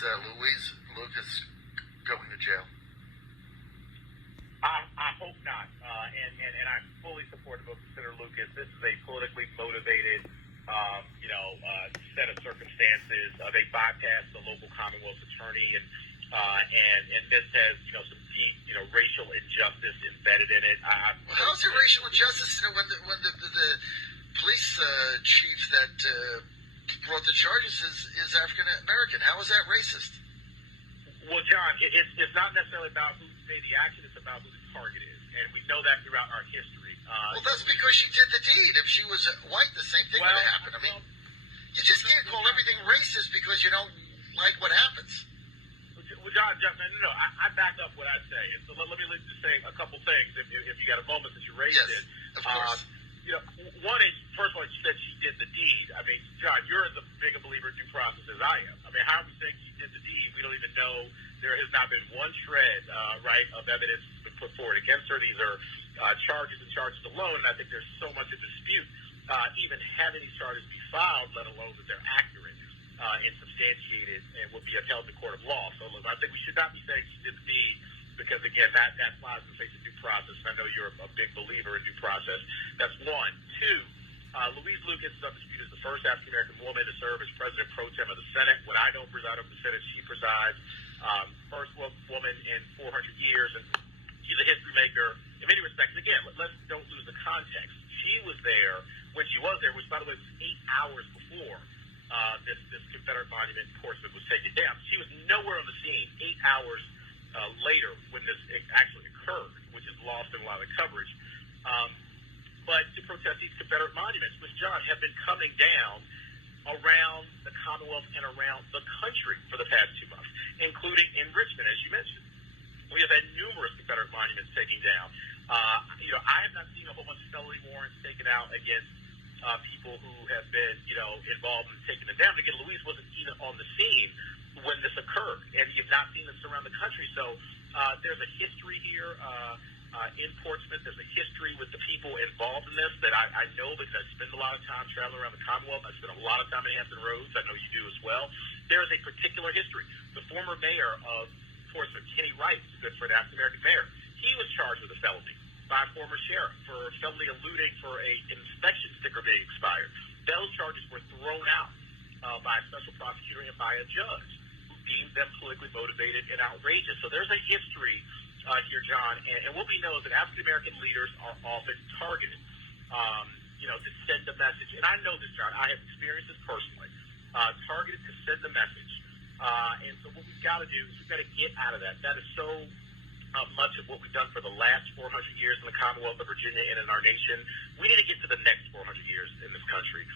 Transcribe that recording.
Louise Lucas going to jail? I hope not, and I'm fully supportive of Senator Lucas. This is a politically motivated, set of circumstances. They bypassed the local Commonwealth attorney, and this has some deep racial injustice embedded in it. How is it racial injustice when the police chief that brought the charges is African American? How is that racist? Well, John, it's not necessarily about who made the action; it's about who the target is, and we know that throughout our history. Well, that's because she did the deed. If she was white, the same thing would have happened. I mean, you just can't call everything racist because you don't like what happens. Well, John, no. I back up what I say, and so let me just say a couple things if you got a moment that you raised it. Of course. One is, first of all, you said she did the deed. I mean, John, you're as big a believer in due process as I am. I mean, how are we saying she did the deed? We don't even know. There has not been one shred, of evidence been put forward against her. These are charges and charges alone, and I think there's so much at dispute. Even having these charges be filed, let alone that they're accurate and substantiated and will be upheld in the court of law. So, look, I think we should not be saying she did the deed because, again, that flies in the face of due process, and I know you're a big believer in due process. That's one. Two, Louise Lucas is undisputed as the first African-American woman to serve as president pro tem of the Senate. When I don't preside over the Senate, she presides. First woman in 400 years, and she's a history maker in many respects. Again, let's don't lose the context. She was there when she was there, which, by the way, was 8 hours before this Confederate monument in Portsmouth was taken down. She was nowhere on the scene 8 hours later when this actually occurred, which is lost in a lot of the coverage. But to protest these Confederate monuments, which, John, have been coming down around the Commonwealth and around the country for the past 2 months, including in Richmond, as you mentioned. We have had numerous Confederate monuments taken down. I have not seen a whole bunch of felony warrants taken out against people who have been, involved in taking them down. Again, Louise wasn't even on the scene when this occurred, and you've not seen this around the country. So there's a history here in Portsmouth. There's a history with the people involved in this that I know because I spend a lot of time traveling around the Commonwealth. I spend a lot of time in Hampton Roads. I know you do as well. There's a particular history. The former mayor of Portsmouth, Kenny Wright, is good for an African-American mayor. He was charged with a felony by a former sheriff for felony eluding for an inspection sticker being expired. Those charges were thrown out by a special prosecutor and by a judge who deemed them politically motivated and outrageous. So there's a history here, John, and what we know is that African-American leaders are often targeted, to send a message. And I know this, John. I have experienced this personally, targeted to send a message. And so what we've got to do is we've got to get out of that. That is so much of what we've done for the last 400 years in the Commonwealth of Virginia and in our nation. We need to get to the next 400 years in this country.